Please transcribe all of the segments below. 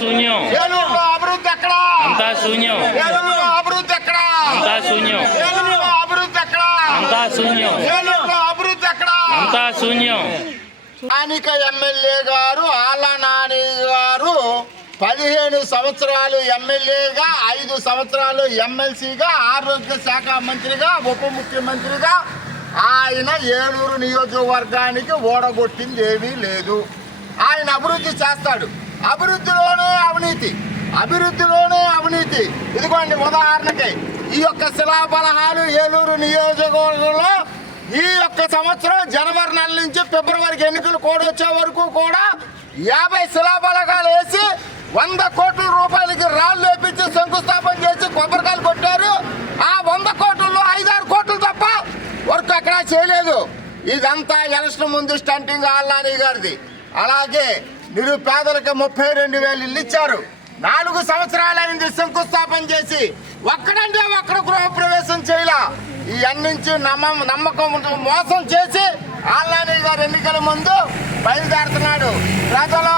శూన్యం. ఏలూరులో అభివృద్ధి ఎక్కడ? అంతా శూన్యం. ఏలూరులో అభివృద్ధి ఎక్కడ? అంతా శూన్యం. ఏలూరులో అభివృద్ధి ఎక్కడ? అంతా శూన్యం. ఏలూరులో అభివృద్ధి ఎక్కడ? అంతా శూన్యం. స్థానిక ఎమ్మెల్యే గారు ఆళ్ళ నాని గారు 15 సంవత్సరాలు ఎమ్మెల్యేగా, 5 సంవత్సరాలు ఎమ్మెల్సీగా, ఆరోగ్య శాఖ మంత్రిగా, ఉప ముఖ్యమంత్రిగా ఆయన ఏలూరు నియోజకవర్గానికి ఓడగొట్టింది ఏమీ లేదు. ఆయన అభివృద్ధి చేస్తాడు. అభివృద్ధిలోనే అవినీతి, అభివృద్ధిలోనే అవినీతి. ఇదిగోండి ఉదాహరణకి ఈ యొక్క శిలాఫలహాలు ఏలూరు నియోజకవర్గంలో ఈ యొక్క సంవత్సరం జనవరి నెల నుంచి ఫిబ్రవరికి ఎన్నికలు కోడ్ వచ్చే వరకు కూడా 50 శిలాఫలకాలు వేసి 100 కోట్ల రూపాయలకి రాళ్ళు వేపించి శంకుస్థాపన చేసి కొబ్బరికాయలు కొట్టారు. ఆ 100 కోట్లలో 5-6 కోట్లు తప్ప వర్క్ ఎక్కడా చేయలేదు. ఇదంతా ఎలక్షన్ ముందు స్టంటింగ్ ఆళ్ళ గారిది. అలాగే నిరుపేదలకు 32,000 ఇల్లు ఇచ్చారు. 4 సంవత్సరాలైంది శంకుస్థాపన చేసి, ఒక్కడంటే ఒక్కడ గృహప్రవేశం చేయలా. ఈ అన్నించి నమ్మకం మోసం చేసి ఆళ్ళ గారు ఎన్నికల ముందు బయలుదేరుతున్నాడు. ప్రజలు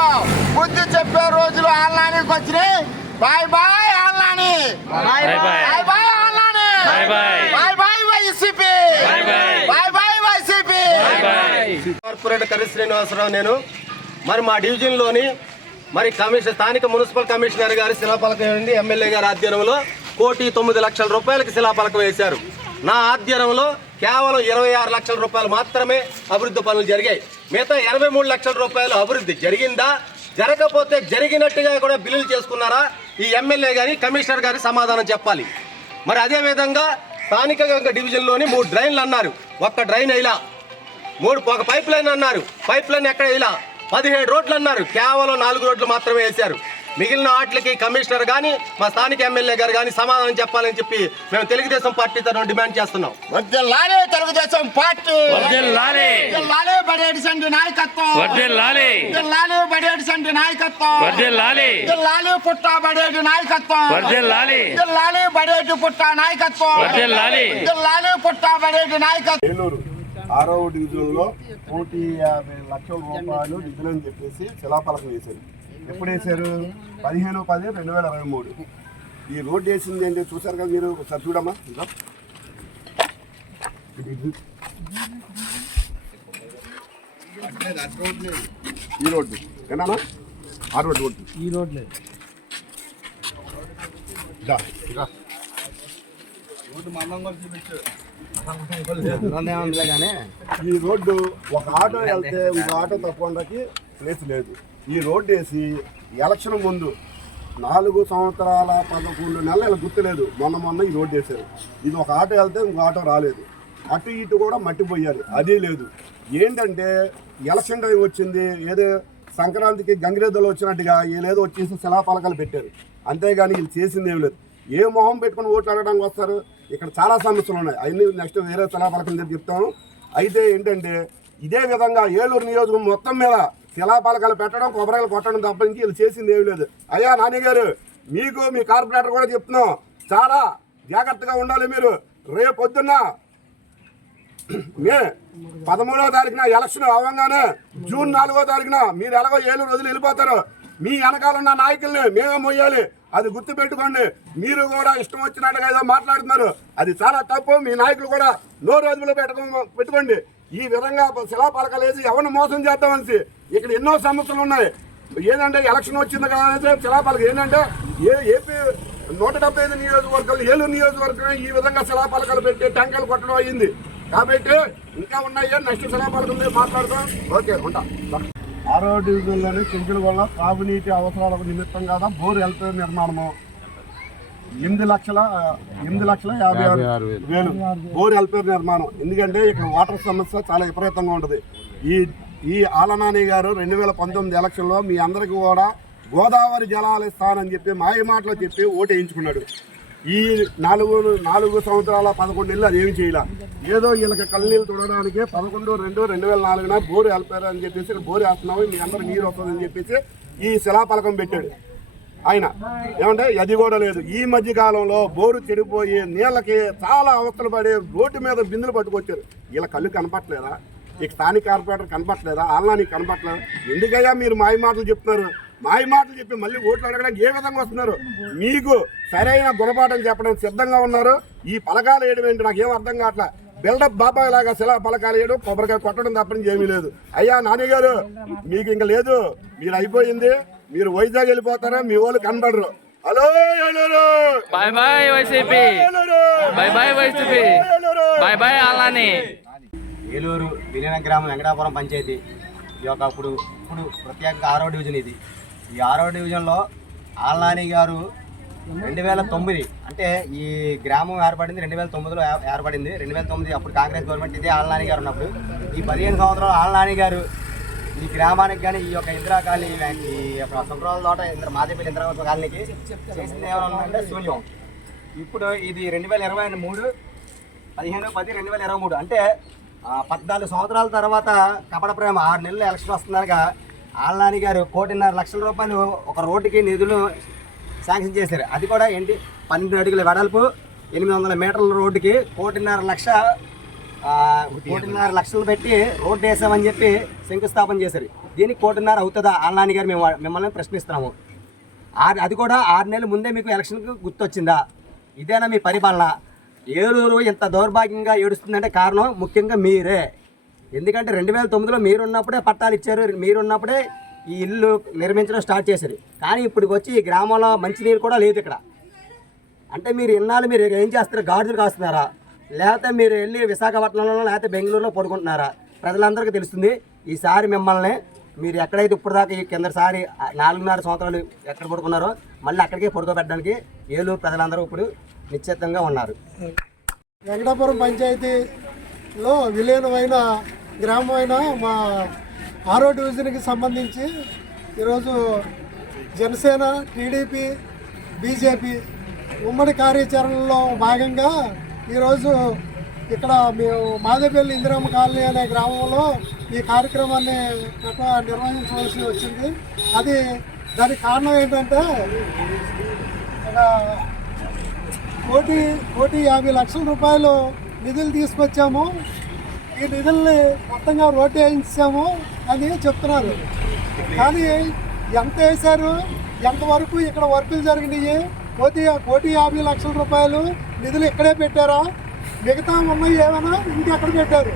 బుద్ధి చెప్పే రోజులు ఆళ్ళకి వచ్చినాయి. బాయ్ బాయ్ ఆళ్ళని, బాయ్ బాయ్ ఆళ్ళని, bye bye YCP, bye bye YCP. Corporator Karri Srinivasarao నేను. మరి మా డివిజన్లోని మరి స్థానిక మున్సిపల్ కమిషనర్ గారి శిలాఫలకం నుండి ఎమ్మెల్యే గారి ఆధ్వర్యంలో 1,09,00,000 రూపాయలకి శిలాఫలకం వేశారు. నా ఆధ్వర్యంలో కేవలం 26 లక్షల రూపాయలు మాత్రమే అభివృద్ధి పనులు జరిగాయి. మిగతా 83 లక్షల రూపాయలు అభివృద్ధి జరిగిందా, జరగకపోతే జరిగినట్టుగా కూడా బిల్లులు చేసుకున్నారా? ఈ ఎమ్మెల్యే గారి కమిషనర్ గారి సమాధానం చెప్పాలి. మరి అదేవిధంగా స్థానిక డివిజన్లోని 3 డ్రైన్లు అన్నారు, ఒక్క డ్రైన్ ఇలా. ఒక పైప్ లైన్ అన్నారు, పైప్ లైన్ ఎక్కడ ఇలా. 17 రోడ్లు అన్నారు, కేవలం 4 రోడ్లు మాత్రమే వేశారు. మిగిలిన వాటికి కమిషనర్ కానీ మా స్థానిక ఎమ్మెల్యే గారు కానీ సమాధానం చెప్పాలని చెప్పి మేము తెలుగుదేశం పార్టీ తరఫున డిమాండ్ చేస్తున్నాం. వర్ధిల్లాలి తెలుగుదేశం పార్టీ, వర్ధిల్లాలి బడేటి సంటి నాయకత్వం, వర్ధిల్లాలి బడేటి సంటి నాయకత్వం, వర్ధిల్లాలి పుట్ట బడేటి నాయకత్వం, వర్ధిల్లాలి బడేటి పుట్ట నాయకత్వం, వర్ధిల్లాలి పుట్ట బడేటి నాయకత్వం. ఏలూరు 6వ డివిజన్లో 1,50,00,000 రూపాయలు నిధులు అని చెప్పేసి శిలాఫలకం వేశారు. ఎప్పుడు వేశారు? 15/10/2023. ఈ రోడ్డు వేసింది ఏంటి చూసారు కదా మీరు, ఒకసారి చూడమ్మా. ఈ రోడ్డు ఏనా? ఆ రోడ్డు ఈ రోడ్డు లేదు. ఈ రోడ్డు ఒక ఆటో వెళ్తే ఇంకో ఆటో తప్పడానికి ప్లేస్ లేదు. ఈ రోడ్డు వేసి ఎలక్షన్ ముందు 4 సంవత్సరాల 11 నెలలు గుర్తులేదు, మొన్న ఈ రోడ్డు వేశారు. ఇది ఒక ఆటో వెళ్తే ఇంకో ఆటో రాలేదు, అటు ఇటు కూడా మట్టిపోయారు, అదే లేదు. ఏంటంటే ఎలక్షన్ టైం వచ్చింది, ఏదో సంక్రాంతికి గంగిరెద్దులు వచ్చినట్టుగా వీళ్ళేదో వచ్చేసి శిలాఫలకాలు పెట్టారు. అంతేగాని వీళ్ళు చేసింది ఏం లేదు. ఏ మొహం పెట్టుకుని ఓట్లు అడగడానికి వస్తారు? ఇక్కడ చాలా సమస్యలు ఉన్నాయి, అవన్నీ నెక్స్ట్ వేరే శిలాఫలకం దగ్గర చెప్తాను. అయితే ఏంటంటే ఇదే విధంగా ఏలూరు నియోజకవర్గం మొత్తం మీద శిలాఫలకాలు పెట్టడం, కొబ్బరికాయలు కొట్టడం తప్ప నుంచి వీళ్ళు చేసింది ఏమి లేదు. అయ్యా నాని గారు, మీకు మీ కార్పొరేటర్ కూడా చెప్తున్నాం, చాలా జాగ్రత్తగా ఉండాలి మీరు. రేపు పొద్దున్న మే 13వ తారీఖున ఎలక్షన్ అవ్వగానే జూన్ 4వ తారీఖున మీరు ఎలాగో ఏలూరు వదిలి వెళ్ళిపోతారు. మీ వెనకాలన్న నాయకుల్ని మేమే మొయ్యాలి, అది గుర్తుపెట్టుకోండి. మీరు కూడా ఇష్టం వచ్చినట్టుగా ఏదో మాట్లాడుతున్నారు, అది చాలా తప్పు. మీ నాయకులు కూడా నోరు అదుపులో పెట్టుకోండి. ఈ విధంగా శిలాఫలకాలు వేసి ఎవరిని మోసం చేద్దామని ఇక్కడ ఎన్నో సమస్యలు ఉన్నాయి. ఏంటంటే ఎలక్షన్ వచ్చింది కదా శిలాఫలకం ఏంటంటే ఏపీ 175 నియోజకవర్గాలు ఏలూరు నియోజకవర్గం ఈ విధంగా శిలాఫలకాలు పెట్టి టెంకాయలు కొట్టడం అయ్యింది. కాబట్టి ఇంకా ఉన్నాయి, నెక్స్ట్ శిలాఫలకం మీద మాట్లాడతాం. ఓకే, ఉంటా. 6వ డివిజన్లోని చెంచుల వల్ల తాగునీటి అవసరాలకు నిమిత్తం కదా బోర్ వెల్ఫేర్ నిర్మాణము 8,50,56,000 బోర్ వెల్ఫేర్ నిర్మాణం. ఎందుకంటే ఇక్కడ వాటర్ సమస్య చాలా విపరీతంగా ఉంటుంది. ఈ ఆళ్ళ నాని గారు 2019 ఎలక్షన్లో మీ అందరికీ కూడా గోదావరి జలాలు ఇస్తానని చెప్పి మాయ మాటలో చెప్పి ఓటు వేయించుకున్నాడు. ఈ 4 సంవత్సరాల 11 నెలలు అదేమి చేయాల. ఏదో వీళ్ళకి కళ్ళనీళ్ళు తుడడానికి 11/2/2004 బోరు వెల్ఫేర్ అని చెప్పేసి బోరు వేస్తున్నాము, మీ అందరూ నీరు వస్తుందని చెప్పేసి ఈ శిలాఫలకం పెట్టాడు ఆయన. ఏమంటే అది కూడా లేదు. ఈ మధ్య కాలంలో బోరు చెడిపోయి నీళ్ళకి చాలా అవస్థలు పడి రోడ్డు మీద బిందులు పట్టుకొచ్చారు. వీళ్ళ కళ్ళు కనపట్లేదా? ఇక స్థానిక కార్పొరేటర్ కనపట్లేదా? ఆళ్ళ నీకు కనపట్లేదా? ఎందుకయ్యా మీరు మాయ మాటలు చెప్తున్నారు? మాయ మాటలు చెప్పి మళ్ళీ ఓట్లు అడగడానికి ఏ విధంగా వస్తున్నారు? మీకు సరైన గుణపాఠం చెప్పడం సిద్ధంగా ఉన్నారు. ఈ పలకాలు వేయడం ఏంటి నాకేం అర్థం కావట్లా. బిల్డప్ బాబాయ్ లాగా శిలా పలకాలు వేయడం, కొబ్బరికాయ కొట్టడం తప్పని ఏమీ లేదు. అయ్యా నాని గారు, మీకు ఇంకా లేదు, మీరు అయిపోయింది. మీరు వైజాగ్ వెళ్ళిపోతారా, మీ వాళ్ళు కనబడరు. Hello Eluru, bye bye YCP, bye bye YCP, bye bye అలానే. ఏలూరు విలీన గ్రామం వెంకటాపురం పంచాయతీ ఈ యొక్క ఇప్పుడు ప్రత్యేకంగా 6వ డివిజన్ ఇది. ఈ 6వ డివిజన్లో ఆల్నాని గారు 2009 అంటే ఈ గ్రామం ఏర్పడింది 2009లో ఏర్పడింది. 2009 అప్పుడు కాంగ్రెస్ గవర్నమెంట్ ఇదే ఆల్నాని గారు ఉన్నప్పుడు ఈ 15 సంవత్సరాలు ఆల్నాని గారు ఈ గ్రామానికి కానీ ఈ యొక్క ఇందిరా కాలనీ ఈ యొక్క శుక్రవాల తోట మాదేపల్లి ఇందిరా కాలనీకి చేసింది ఏమైనా ఉందంటే శూన్యం. ఇప్పుడు ఇది 2023 15/10/2023 అంటే 14 సంవత్సరాల తర్వాత కపట ప్రేమ 6 నెలలు ఎలక్షన్ వస్తుందనగా ఆల్నాని గారు 1.5 లక్షల రూపాయలు ఒక రోడ్డుకి నిధులు శాంక్షన్ చేశారు. అది కూడా ఏంటి 12 అడుగుల వెడల్పు 800 మీటర్ల రోడ్డుకి 1.5 లక్షలు పెట్టి రోడ్డు వేసామని చెప్పి శంకుస్థాపన చేశారు. దీనికి 1.5 అవుతుందా ఆల్నాని గారు మిమ్మల్ని ప్రశ్నిస్తున్నాము. అది కూడా 6 నెలల ముందే మీకు ఎలక్షన్కి గుర్తొచ్చిందా? ఇదేనా మీ పరిపాలన? ఏలూరు ఇంత దౌర్భాగ్యంగా ఏడుస్తుందంటే కారణం ముఖ్యంగా మీరే. ఎందుకంటే 2009లో మీరున్నప్పుడే పట్టాలు ఇచ్చారు, మీరున్నప్పుడే ఈ ఇల్లు నిర్మించడం స్టార్ట్ చేశారు. కానీ ఇప్పటికి వచ్చి ఈ గ్రామంలో మంచినీరు కూడా లేదు ఇక్కడ. అంటే మీరు ఇన్నాళ్ళు మీరు ఏం చేస్తారు? గాజులు కాస్తున్నారా? లేకపోతే మీరు వెళ్ళి విశాఖపట్నంలో లేకపోతే బెంగళూరులో పడుకుంటున్నారా? ప్రజలందరికీ తెలుస్తుంది. ఈసారి మిమ్మల్ని మీరు ఎక్కడైతే ఇప్పుడు దాకా ఈ కిందసారి 4.5 సంవత్సరాలు ఎక్కడ పడుకున్నారో మళ్ళీ అక్కడికే పడుకోబెట్టడానికి ఏలూరు ప్రజలందరూ ఇప్పుడు నిశ్చితంగా ఉన్నారు. వెంకటాపురం పంచాయతీలో విలీనమైన గ్రామమైన మా 6వ డివిజన్కి సంబంధించి ఈరోజు జనసేన, టీడీపీ, బీజేపీ ఉమ్మడి కార్యాచరణలో భాగంగా ఈరోజు ఇక్కడ మేము మాదేపల్లి ఇందిరమ్మ కాలనీ అనే గ్రామంలో ఈ కార్యక్రమాన్ని నిర్వహించవలసి వచ్చింది. దానికి కారణం ఏంటంటే కోటి 50 లక్షల రూపాయలు నిధులు తీసుకొచ్చాము. ఈ నిధుల్ని మొత్తంగా రోడ్డు వేయించాము అని చెప్తున్నారు. కానీ ఎంత వేశారు, ఎంతవరకు ఇక్కడ వర్కులు జరిగినాయి? 1,50 లక్షల రూపాయలు నిధులు ఇక్కడే పెట్టారా? మిగతా ఉన్నవి ఏమైనా ఇంకెక్కడ పెట్టారు?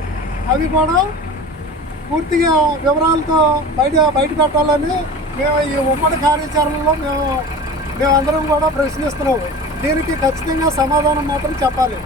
అవి కూడా పూర్తిగా వివరాలతో బయట పెట్టాలని మేము ఈ ఉమ్మడి కార్యాచరణలో మేమందరం కూడా ప్రశ్నిస్తున్నాము. దీనికి ఖచ్చితంగా సమాధానం మాత్రం చెప్పాలి.